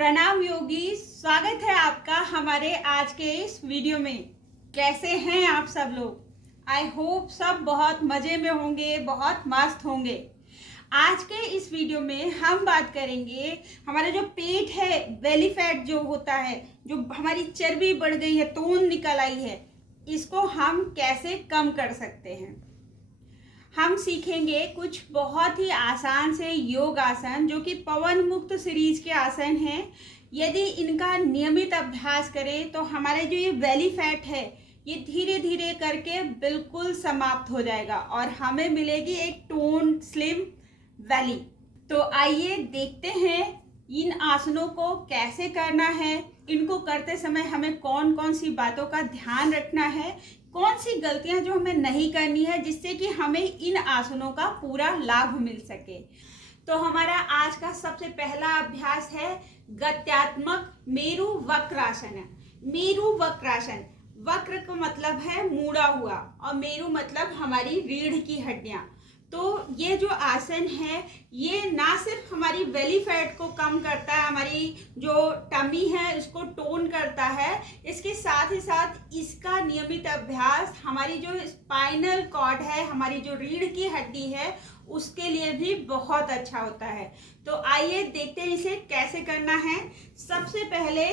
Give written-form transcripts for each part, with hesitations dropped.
प्रणाम योगी, स्वागत है आपका हमारे आज के इस वीडियो में। कैसे हैं आप सब लोग? आई होप सब बहुत मज़े में होंगे, बहुत मस्त होंगे। आज के इस वीडियो में हम बात करेंगे हमारा जो पेट है, बेली फैट जो होता है, जो हमारी चर्बी बढ़ गई है, तोंद निकल आई है, इसको हम कैसे कम कर सकते हैं। हम सीखेंगे कुछ बहुत ही आसान से योग आसन जो कि पवन मुक्त सीरीज के आसन हैं। यदि इनका नियमित अभ्यास करें तो हमारे जो ये बेली फैट है ये धीरे धीरे करके बिल्कुल समाप्त हो जाएगा और हमें मिलेगी एक टोन स्लिम बेली। तो आइए देखते हैं इन आसनों को कैसे करना है, इनको करते समय हमें कौन कौन सी बातों का ध्यान रखना है, कौन सी गलतियां जो हमें नहीं करनी है जिससे कि हमें इन आसनों का पूरा लाभ मिल सके। तो हमारा आज का सबसे पहला अभ्यास है गत्यात्मक मेरु वक्रासन। मेरु वक्रासन, वक्र का मतलब है मुड़ा हुआ और मेरु मतलब हमारी रीढ़ की हड्डियां। तो ये जो आसन है ये ना सिर्फ हमारी बेली फैट को कम करता है, हमारी जो टमी है उसको टोन करता है, इसके साथ ही साथ इसका नियमित अभ्यास हमारी जो स्पाइनल कॉर्ड है, हमारी जो रीढ़ की हड्डी है, उसके लिए भी बहुत अच्छा होता है। तो आइए देखते हैं इसे कैसे करना है। सबसे पहले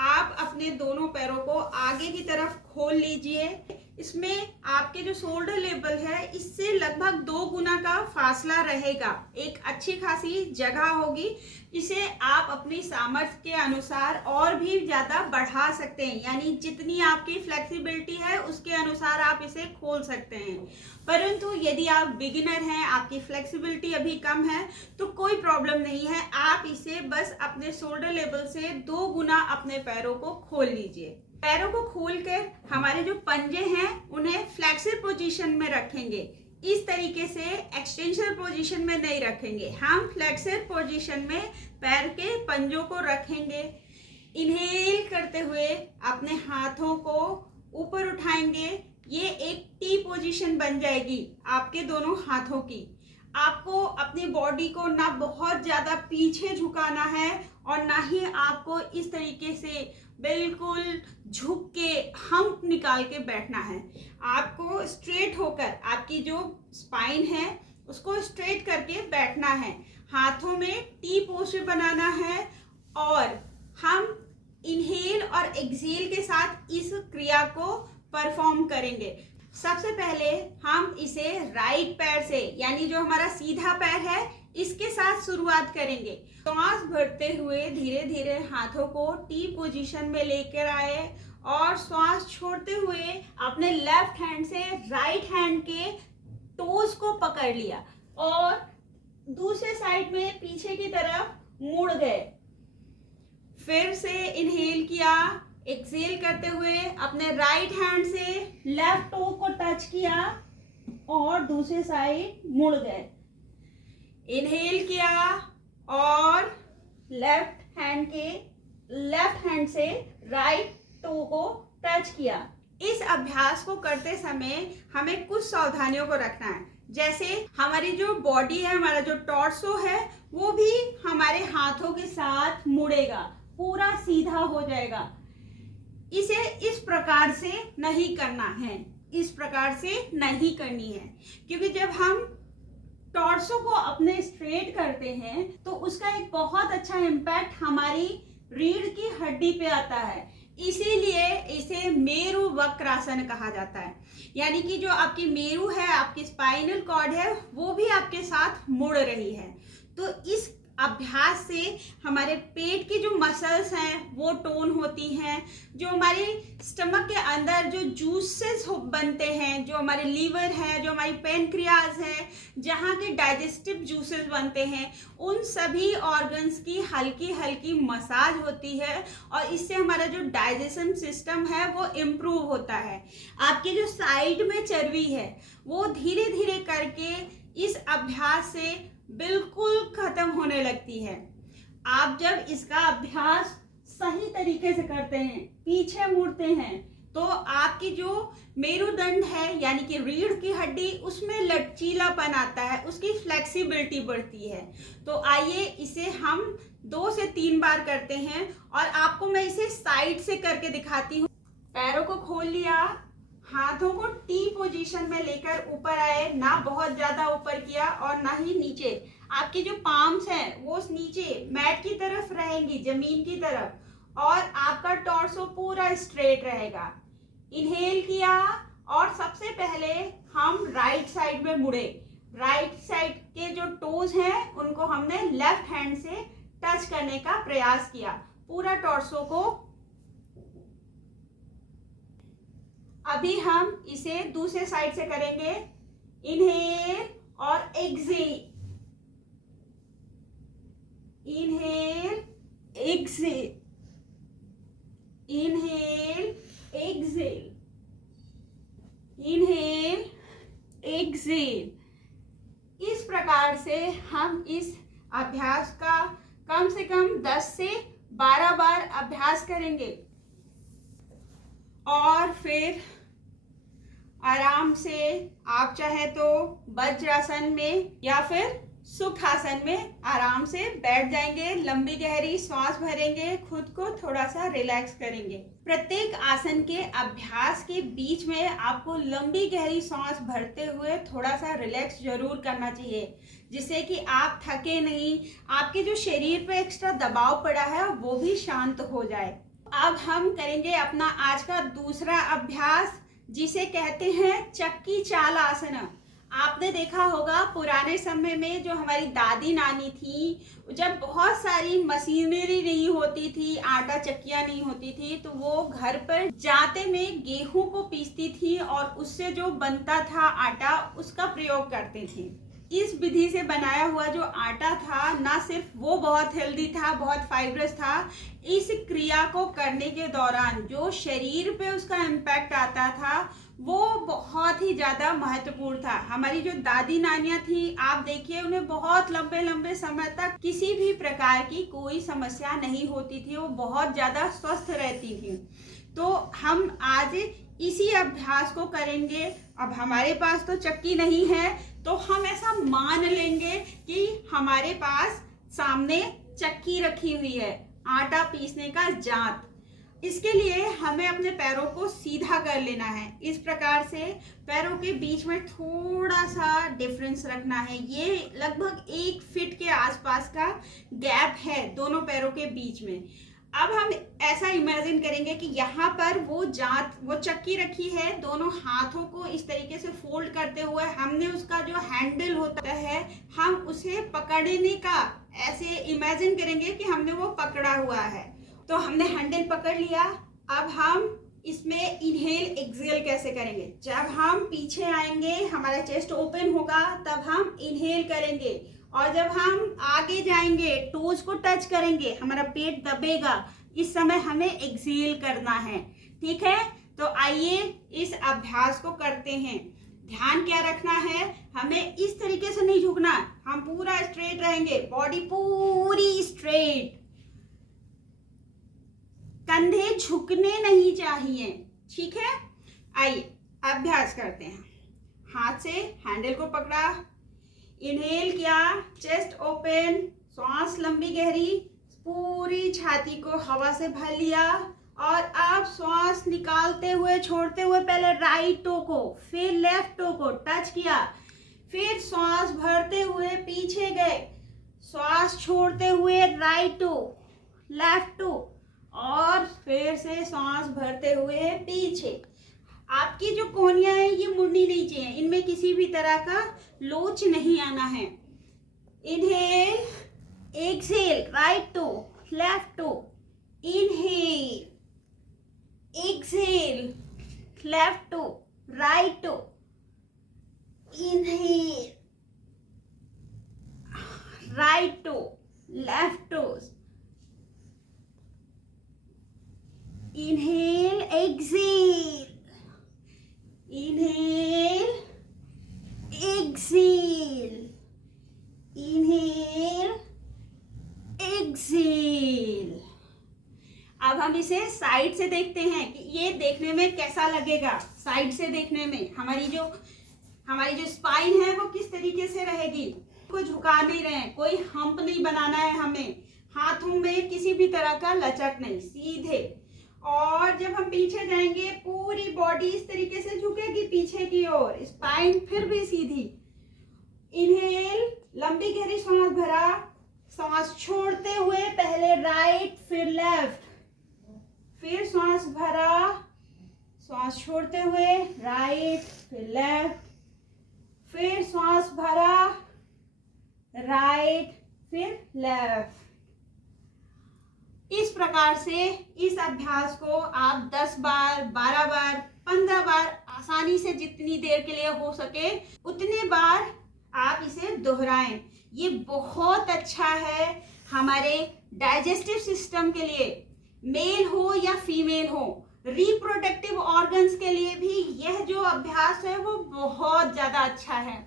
आप अपने दोनों पैरों को आगे की तरफ खोल लीजिए। इसमें आपके जो शोल्डर लेवल है इससे लगभग 2 गुना का फासला रहेगा, एक अच्छी खासी जगह होगी। इसे आप अपनी सामर्थ्य के अनुसार और भी ज़्यादा बढ़ा सकते हैं, यानी जितनी आपकी फ्लेक्सिबिलिटी है उसके अनुसार आप इसे खोल सकते हैं। परंतु यदि आप बिगिनर हैं, आपकी फ्लेक्सिबिलिटी अभी कम है, तो कोई प्रॉब्लम नहीं है, आप इसे बस अपने शोल्डर लेवल से 2 गुना अपने पैरों को खोल लीजिए। पैरों को खोलकर हमारे जो पंजे हैं उन्हें फ्लेक्सिबल पोजीशन में रखेंगे। इस तरीके से एक्सटेंशन पोजीशन में नहीं रखेंगे, हम फ्लेक्सिबल पोजीशन में पैर के पंजों को रखेंगे। इनहेल करते हुए अपने हाथों को ऊपर उठाएंगे। ये एक टी पोजीशन बन जाएगी आपके दोनों हाथों की। आपको अपनी बॉडी को ना बहुत ज़्यादा पीछे झुकाना है और ना ही आपको इस तरीके से बिल्कुल झुक के हम्प निकाल के बैठना है। आपको स्ट्रेट होकर आपकी जो स्पाइन है उसको स्ट्रेट करके बैठना है। हाथों में टी पोस्चर बनाना है और हम इनहेल और एक्सहेल के साथ इस क्रिया को परफॉर्म करेंगे। सबसे पहले हम इसे राइट पैर से, यानी जो हमारा सीधा पैर है, इसके साथ शुरुआत करेंगे। श्वास भरते हुए धीरे धीरे हाथों को टी पोजीशन में लेकर आए और श्वास छोड़ते हुए अपने लेफ्ट हैंड से राइट हैंड के टोज को पकड़ लिया और दूसरे साइड में पीछे की तरफ मुड़ गए। फिर से इनहेल किया, एक्सहेल करते हुए अपने राइट हैंड से लेफ्ट टो को टच किया और दूसरे साइड मुड़ गए। इनहेल किया और लेफ्ट हैंड से राइट टो को टच किया। इस अभ्यास को करते समय हमें कुछ सावधानियों को रखना है, जैसे हमारी जो बॉडी है, हमारा जो टॉर्सो है, वो भी हमारे हाथों के साथ मुड़ेगा, पूरा सीधा हो जाएगा। इसे इस प्रकार से नहीं करना है, इस प्रकार से नहीं करनी है, क्योंकि जब हम टॉर्सो को अपने स्ट्रेट करते हैं तो उसका एक बहुत अच्छा इम्पैक्ट हमारी रीढ़ की हड्डी पे आता है। इसीलिए इसे मेरु वक्रासन कहा जाता है, यानी कि जो आपकी मेरु है, आपकी स्पाइनल कॉर्ड है, वो भी आपके साथ मुड़ रही है। तो इस अभ्यास से हमारे पेट की जो मसल्स हैं वो टोन होती हैं, जो हमारे स्टमक के अंदर जो जूसेस बनते हैं, जो हमारे लीवर है, जो हमारी पेनक्रियाज है, जहाँ के डाइजेस्टिव जूसेस बनते हैं, उन सभी ऑर्गन्स की हल्की हल्की मसाज होती है और इससे हमारा जो डाइजेशन सिस्टम है वो इम्प्रूव होता है। आपकी जो साइड में चर्बी है वो धीरे धीरे करके इस अभ्यास से बिल्कुल खत्म होने लगती है। आप जब इसका अभ्यास सही तरीके से करते हैं, पीछे मुड़ते हैं, तो आपकी जो मेरुदंड है, यानी कि रीढ़ की हड्डी, उसमें लचीलापन आता है, उसकी फ्लेक्सिबिलिटी बढ़ती है। तो आइए इसे हम 2 से 3 बार करते हैं। और आपको मैं इसे साइड से करके दिखाती हूँ। पैरों को खोल लिया, हाथों को टी पोजीशन में लेकर ऊपर आए, ना बहुत ज्यादा ऊपर किया और ना ही नीचे। आपकी जो पाम्स हैं वो नीचे मैट की तरफ रहेंगी, जमीन की तरफ, और आपका टॉर्सो पूरा स्ट्रेट रहेगा। इनहेल किया और सबसे पहले हम राइट साइड में मुड़े। राइट साइड के जो टोज हैं उनको हमने लेफ्ट हैंड से टच करने का प्रयास किया, पूरा टॉर्सो को। अभी हम इसे दूसरे साइड से करेंगे। इनहेल और exhale, inhale exhale, inhale exhale, inhale exhale. इस प्रकार से हम इस अभ्यास का कम से कम 10 से 12 बार अभ्यास करेंगे और फिर आराम से आप चाहे तो वज्रासन में या फिर सुखासन में आराम से बैठ जाएंगे। लंबी गहरी सांस भरेंगे, खुद को थोड़ा सा रिलैक्स करेंगे। प्रत्येक आसन के अभ्यास के बीच में आपको लंबी गहरी सांस भरते हुए थोड़ा सा रिलैक्स जरूर करना चाहिए, जिससे कि आप थके नहीं, आपके जो शरीर पे एक्स्ट्रा दबाव पड़ा है वो भी शांत हो जाए। अब हम करेंगे अपना आज का दूसरा अभ्यास, जिसे कहते हैं चक्की चाल आसन। आपने देखा होगा पुराने समय में जो हमारी दादी नानी थी, जब बहुत सारी मशीनरी नहीं होती थी, आटा चक्कियां नहीं होती थी, तो वो घर पर जाते में गेहूं को पीसती थी और उससे जो बनता था आटा उसका प्रयोग करती थी। इस विधि से बनाया हुआ जो आटा था, ना सिर्फ वो बहुत हेल्दी था, बहुत फाइबरस था, इस क्रिया को करने के दौरान जो शरीर पे उसका इम्पैक्ट आता था वो बहुत ही ज्यादा महत्वपूर्ण था। हमारी जो दादी नानियां थी, आप देखिए उन्हें बहुत लंबे लंबे समय तक किसी भी प्रकार की कोई समस्या नहीं होती थी, वो बहुत ज्यादा स्वस्थ रहती थी। तो हम आज इसी अभ्यास को करेंगे। अब हमारे पास तो चक्की नहीं है, तो हम ऐसा मान लेंगे कि हमारे पास सामने चक्की रखी हुई है, आटा पीसने का जांत। इसके लिए हमें अपने पैरों को सीधा कर लेना है। इस प्रकार से पैरों के बीच में थोड़ा सा डिफरेंस रखना है। ये लगभग 1 फीट के आसपास का गैप है दोनों पैरों के बीच में। अब हम ऐसा इमेजिन करेंगे कि यहाँ पर वो चक्की रखी है, दोनों हाथों को इस तरीके से फोल्ड करते हुए हमने उसका जो हैंडल होता है हम उसे पकड़ने का ऐसे इमेजिन करेंगे कि हमने वो पकड़ा हुआ है। तो हमने हैंडल पकड़ लिया। अब हम इसमें इनहेल एक्सहेल कैसे करेंगे? जब हम पीछे आएंगे, हमारा चेस्ट ओपन होगा, तब हम इनहेल करेंगे, और जब हम आगे जाएंगे टोज को टच करेंगे, हमारा पेट दबेगा, इस समय हमें एक्सहेल करना है। ठीक है, तो आइए इस अभ्यास को करते हैं। ध्यान क्या रखना है, हमें इस तरीके से नहीं झुकना, हम पूरा स्ट्रेट रहेंगे, बॉडी पूरी स्ट्रेट, कंधे झुकने नहीं चाहिए। ठीक है, आइए अभ्यास करते हैं। हाथ से हैंडल को पकड़ा, इनहेल किया, चेस्ट ओपन, सांस लंबी गहरी, पूरी छाती को हवा से भर लिया, और अब सांस निकालते हुए छोड़ते हुए पहले राइट टो को फिर लेफ्ट टो को टच किया, फिर सांस भरते हुए पीछे गए, सांस छोड़ते हुए राइट टो लेफ्ट टो, और फिर से सांस भरते हुए पीछे। आपकी जो कोहनियां है ये मुड़नी नहीं चाहिए, इनमें किसी भी तरह का लोच नहीं आना है। Inhale exhale, right toe left toe, inhale exhale, left toe right toe, inhale right toe left toes, inhale exhale, inhale exhale, inhale exhale। अब हम इसे साइड से देखते हैं कि ये देखने में कैसा लगेगा। साइड से देखने में हमारी जो स्पाइन है वो किस तरीके से रहेगी। कोई झुका नहीं रहे, कोई हम्प नहीं बनाना है हमें, हाथों में किसी भी तरह का लचक नहीं, सीधे। और जब हम पीछे जाएंगे पूरी बॉडी इस तरीके से झुकेगी पीछे की ओर, स्पाइन फिर भी सीधी। इनहेल, लंबी गहरी सांस भरा, सांस छोड़ते हुए पहले राइट फिर लेफ्ट, फिर सांस भरा, सांस छोड़ते हुए राइट फिर लेफ्ट, फिर सांस भरा, राइट फिर लेफ्ट। इस प्रकार से इस अभ्यास को आप 10 बार, 12 बार, 15 बार आसानी से जितनी देर के लिए हो सके उतने बार आप इसे दोहराएं। ये बहुत अच्छा है हमारे डाइजेस्टिव सिस्टम के लिए, मेल हो या फीमेल हो, रिप्रोडक्टिव ऑर्गन्स के लिए भी यह जो अभ्यास है वो बहुत ज्यादा अच्छा है।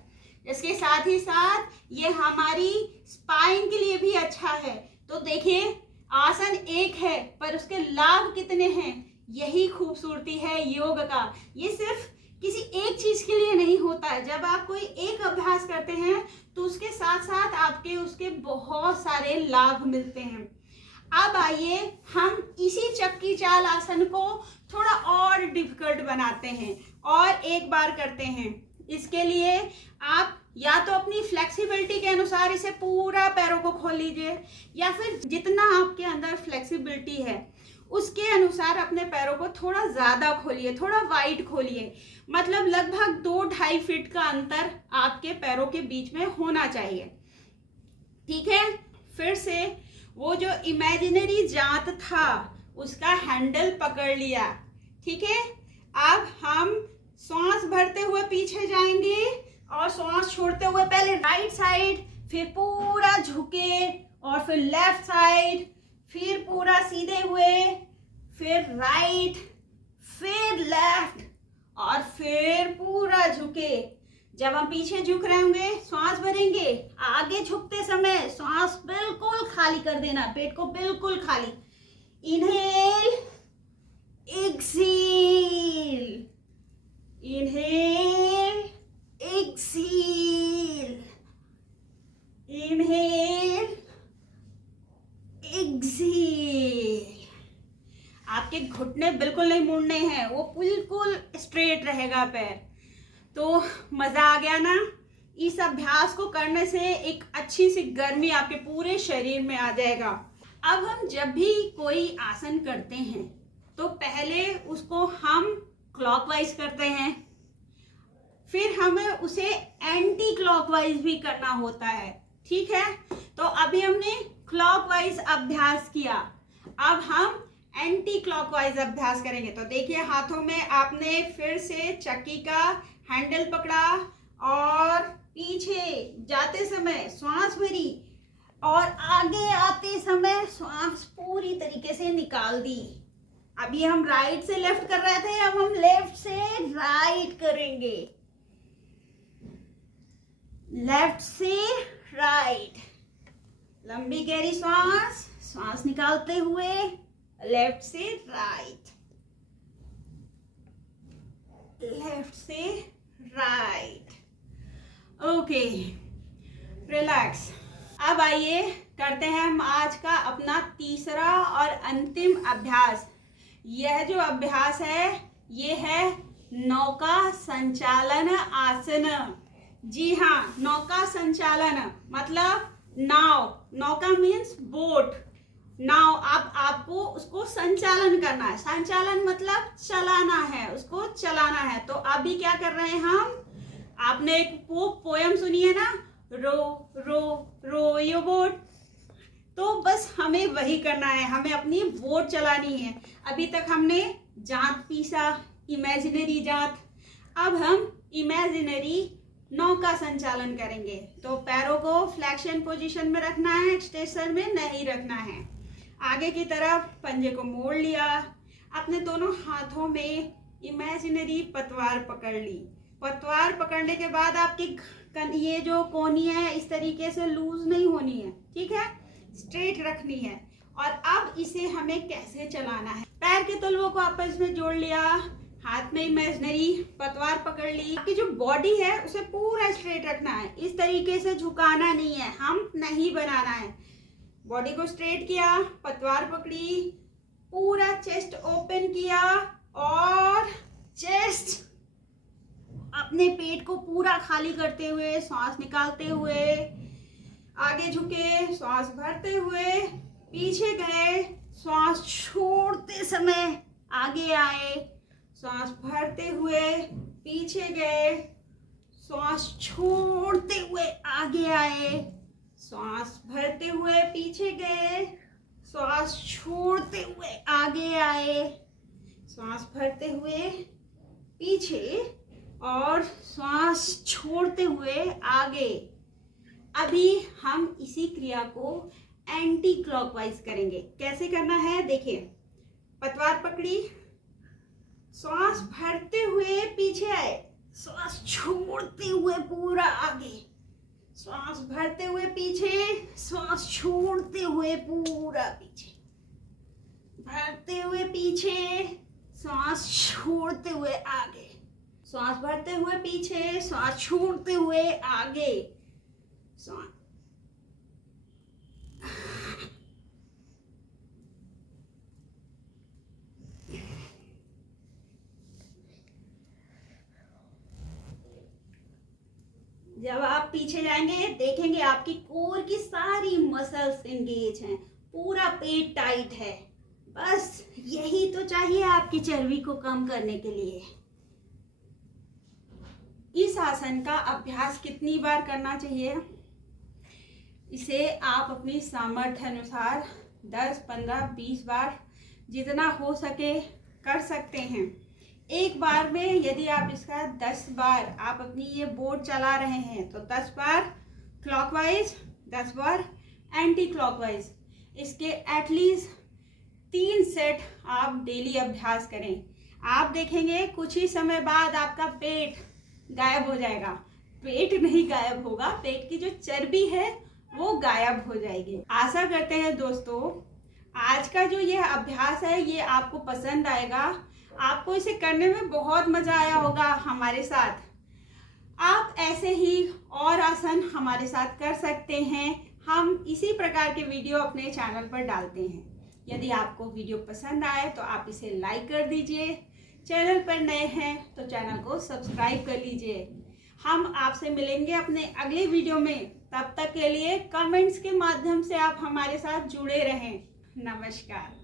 इसके साथ ही साथ ये हमारी स्पाइन के लिए भी अच्छा है। तो देखिए, आसन एक है पर उसके लाभ कितने हैं, यही खूबसूरती है योग का। ये सिर्फ किसी एक चीज के लिए नहीं होता है। जब आप कोई एक अभ्यास करते हैं तो उसके साथ साथ आपके उसके बहुत सारे लाभ मिलते हैं। अब आइए हम इसी चक्की चाल आसन को थोड़ा और डिफिकल्ट बनाते हैं और एक बार करते हैं। इसके लिए आप या तो अपनी फ्लेक्सिबिलिटी के अनुसार इसे पूरा पैरों को खोल लीजिए, या फिर जितना आपके अंदर फ्लेक्सिबिलिटी है उसके अनुसार अपने पैरों को थोड़ा ज्यादा खोलिए, थोड़ा वाइड खोलिए। मतलब लगभग 2-2.5 फीट का अंतर आपके पैरों के बीच में होना चाहिए। ठीक है, फिर से वो जो इमेजिनरी जांत था उसका हैंडल पकड़ लिया। ठीक है, अब हम सांस भरते हुए पीछे जाएंगे और सांस छोड़ते हुए पहले राइट साइड, फिर पूरा झुके, और फिर लेफ्ट साइड, फिर पूरा सीधे हुए, फिर राइट, फिर लेफ्ट, और फिर पूरा झुके। जब हम पीछे झुक रहे होंगे सांस भरेंगे, आगे झुकते समय सांस बिल्कुल खाली कर देना, पेट को बिल्कुल खाली। Inhale, exhale, inhale, exhale, inhale, exhale. आपके घुटने बिल्कुल नहीं मुड़ने हैं, वो बिल्कुल स्ट्रेट रहेगा पैर। तो मजा आ गया ना? इस अभ्यास को करने से एक अच्छी सी गर्मी आपके पूरे शरीर में आ जाएगा। अब हम जब भी कोई आसन करते हैं तो पहले उसको हम क्लॉकवाइज करते हैं, फिर हमें उसे एंटी क्लॉकवाइज भी करना होता है। ठीक है, तो अभी हमने क्लॉकवाइज अभ्यास किया, अब हम एंटी क्लॉकवाइज अभ्यास करेंगे। तो देखिए, हाथों में आपने फिर से चक्की का हैंडल पकड़ा और पीछे जाते समय श्वास भरी और आगे आते समय श्वास पूरी तरीके से निकाल दी। अभी हम राइट से लेफ्ट कर रहे थे, अब हम लेफ्ट से राइट करेंगे, लेफ्ट से राइट। लंबी गहरी सांस, सांस निकालते हुए लेफ्ट से राइट, लेफ्ट से राइट। Okay, relax. अब आइए करते हैं हम आज का अपना तीसरा और अंतिम अभ्यास। यह जो अभ्यास है ये है नौका संचालन आसन। जी हाँ, नौका संचालन मतलब नाव, नौका मीन्स बोट, नाव। आपको उसको संचालन करना है। संचालन मतलब चलाना है, उसको चलाना है। तो अभी क्या कर रहे हैं हम, आपने एक वो पोयम सुनी है ना, रो रो रो यो बोट, तो बस हमें वही करना है, हमें अपनी बोट चलानी है। अभी तक हमने जांत पीसा, इमेजिनरी जांत, अब हम इमेजिनरी नौका संचालन करेंगे। तो पैरों को फ्लेक्शन पोजीशन में रखना है, एक्सटेंशन में नहीं रखना है। आगे की तरफ पंजे को मोड़ लिया, अपने दोनों हाथों में इमेजिनरी पतवार पकड़ ली। पतवार पकड़ने के बाद आपकी ये जो कोहनी है इस तरीके से लूज नहीं होनी है, ठीक है, स्ट्रेट रखनी है। और अब इसे हमें कैसे चलाना है, पैर के तलवों को आपस में जोड़ लिया, हाथ में इमेजिनरी पतवार पकड़ ली। आपकी जो बॉडी है उसे पूरा स्ट्रेट रखना है, इस तरीके से झुकाना नहीं है, हम नहीं बनाना है। बॉडी को स्ट्रेट किया, पतवार पकड़ी, पूरा चेस्ट ओपन किया और चेस्ट अपने पेट को पूरा खाली करते हुए सांस निकालते हुए आगे झुके, सांस भरते हुए पीछे गए, सांस छोड़ते समय आगे आए, सांस भरते हुए पीछे गए, सांस छोड़ते हुए आगे आए, सांस भरते हुए पीछे गए, सांस छोड़ते हुए आगे आए, सांस भरते हुए पीछे और सांस छोड़ते हुए आगे। अभी हम इसी क्रिया को एंटी क्लॉकवाइज करेंगे। कैसे करना है देखिए, पतवार पकड़ी, सांस भरते हुए पीछे आए, सांस छोड़ते हुए पूरा आगे, सांस भरते हुए पीछे, सांस छोड़ते हुए पूरा पीछे, भरते हुए पीछे, सांस छोड़ते हुए आगे, सांस भरते हुए पीछे, सांस छोड़ते हुए आगे, सांस जब आप पीछे जाएंगे देखेंगे आपकी कोर की सारी मसल्स एंगेज हैं, पूरा पेट टाइट है। बस यही तो चाहिए आपकी चर्बी को कम करने के लिए। इस आसन का अभ्यास कितनी बार करना चाहिए? इसे आप अपनी सामर्थ्य अनुसार 10, 15, 20 बार जितना हो सके कर सकते हैं। एक बार में यदि आप इसका 10 बार आप अपनी ये बोर्ड चला रहे हैं तो 10 बार क्लॉकवाइज, 10 बार एंटी क्लॉकवाइज, इसके एटलीस्ट 3 सेट आप डेली अभ्यास करें। आप देखेंगे कुछ ही समय बाद आपका पेट गायब हो जाएगा। पेट नहीं गायब होगा, पेट की जो चर्बी है वो गायब हो जाएगी। आशा करते हैं दोस्तों आज का जो यह अभ्यास है ये आपको पसंद आएगा। आपको इसे करने में बहुत मजा आया होगा हमारे साथ। आप ऐसे ही और आसन हमारे साथ कर सकते हैं। हम इसी प्रकार के वीडियो अपने चैनल पर डालते हैं। यदि आपको वीडियो पसंद आए तो आप इसे लाइक कर दीजिए। चैनल पर नए हैं तो चैनल को सब्सक्राइब कर लीजिए। हम आपसे मिलेंगे अपने अगले वीडियो में। तब तक के लिए कमेंट्स के माध्यम से आप हमारे साथ जुड़े रहें। नमस्कार।